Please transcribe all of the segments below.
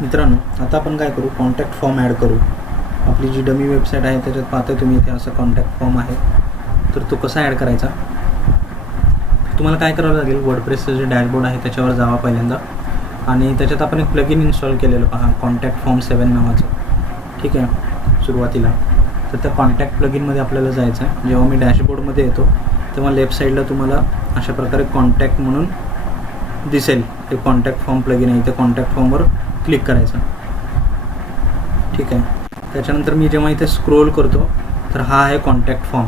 मित्रांनो, आता आपण काय करू, कॉन्टॅक्ट फॉर्म ॲड करू. आपली जी डमी वेबसाईट आहे त्याच्यात पाहता तुम्ही इथे असा कॉन्टॅक्ट फॉर्म आहे. तर तो कसा ॲड करायचा, तुम्हाला काय करावं लागेल, वर्डप्रेसचं जे डॅशबोर्ड आहे त्याच्यावर जावा पहिल्यांदा, आणि त्याच्यात आपण एक प्लगइन इन्स्टॉल केलेलं पहा, कॉन्टॅक्ट फॉर्म 7 नावाचं. ठीक आहे, सुरुवातीला तर त्या कॉन्टॅक्ट प्लगइनमध्ये आपल्याला जायचं आहे. जेव्हा मी डॅशबोर्डमध्ये येतो तेव्हा लेफ्ट साईडला तुम्हाला अशा प्रकारे कॉन्टॅक्ट म्हणून दिसेल. हे कॉन्टॅक्ट फॉर्म प्लगइन आहे, इथे कॉन्टॅक्ट फॉर्मवर क्लिक करायचं. ठीक आहे, त्याच्यानंतर मी जेव्हा इथे स्क्रोल करतो तर हा आहे कॉन्टॅक्ट फॉर्म.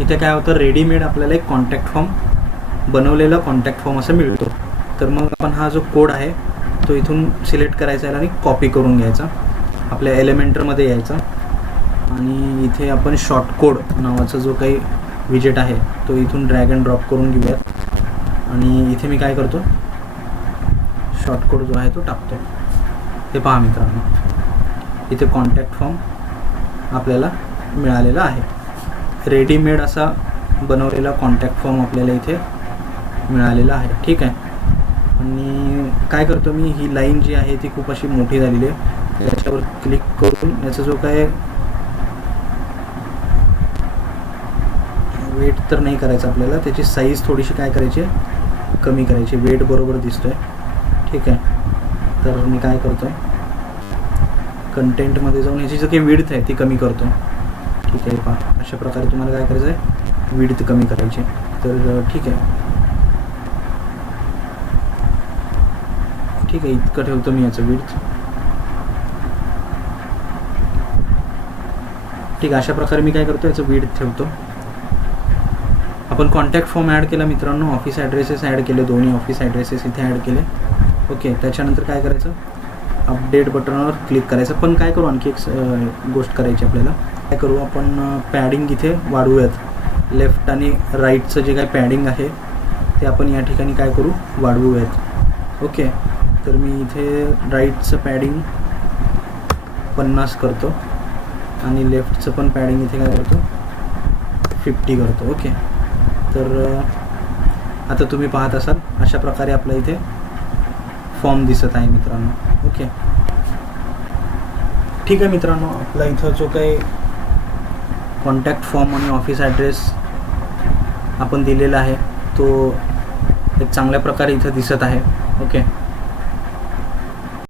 इथे काय होतं, रेडीमेड आपल्याला एक कॉन्टॅक्ट फॉर्म बनवलेला कॉन्टॅक्ट फॉर्म असं मिळतो. तर मग आपण हा जो कोड आहे तो इथून सिलेक्ट करायचा आणि कॉपी करून घ्यायचा, आपल्या एलिमेंटरमध्ये यायचा, आणि इथे आपण शॉर्ट कोड नावाचा जो काही विजेट आहे तो इथून ड्रॅग अँड ड्रॉप करून घेऊयात. आणि इथे मी काय करतो, शॉर्ट कोड जो आहे तो टाकतो. हे पहा मित्रांनो, इथे कॉन्टॅक्ट फॉर्म आपल्याला मिळालेला आहे. रेडीमेड असा बनवलेला कॉन्टॅक्ट फॉर्म आपल्याला इथे मिळालेला आहे. ठीक आहे, आणि काय करतो मी, ही लाईन जी आहे ती खूप अशी मोठी झालेली आहे, याच्यावर क्लिक करून याचा जो काय वेट तर नाही करायचं आपल्याला, त्याची साईज थोडीशी काय करायची, कमी करायची. वेट बरोबर दिसतोय. ठीक आहे, तर मी काय करतो आहे, कंटेंटमध्ये जाऊन ह्याची जो काही विड्थ आहे ती कमी करतो. ठीक आहे, पहा अशा प्रकारे तुम्हाला काय करायचं आहे, विड्थ कमी करायची. तर ठीक आहे, इतकं ठेवतो मी याचं विड्थ. ठीक आहे, अशा प्रकारे मी काय करतो, याचं विड्थ ठेवतो. आपण कॉन्टॅक्ट फॉर्म ॲड केला मित्रांनो, ऑफिस ॲड्रेसेस ॲड केले, दोन्ही ऑफिस ॲड्रेसेस इथे ॲड केले. ओके, त्याच्यानंतर काय करायचं, अपडेट बटनवर क्लिक करायचं. पण काय करू, आणखी एक गोष्ट करायची आपल्याला. काय करू, आपण पॅडिंग इथे वाढवूयात. लेफ्ट आणि राईटचं जे काही पॅडिंग आहे ते आपण या ठिकाणी काय करू, वाढवूयात. ओके, तर मी इथे राईटचं पॅडिंग 50 करतो आणि लेफ्टचं पण पॅडिंग इथे काय करतो, 50 करतो. ओके, तर आता तुम्ही पाहत असाल अशा प्रकारे आपल्या इथे फॉर्म दिसत आहे मित्रांनो. ओके, ठीक आहे मित्रांनो, आपला इथं जो काही कॉन्टॅक्ट फॉर्म आणि ऑफिस ॲड्रेस आपण दिलेला आहे तो एक चांगल्या प्रकारे इथं दिसत आहे. ओके,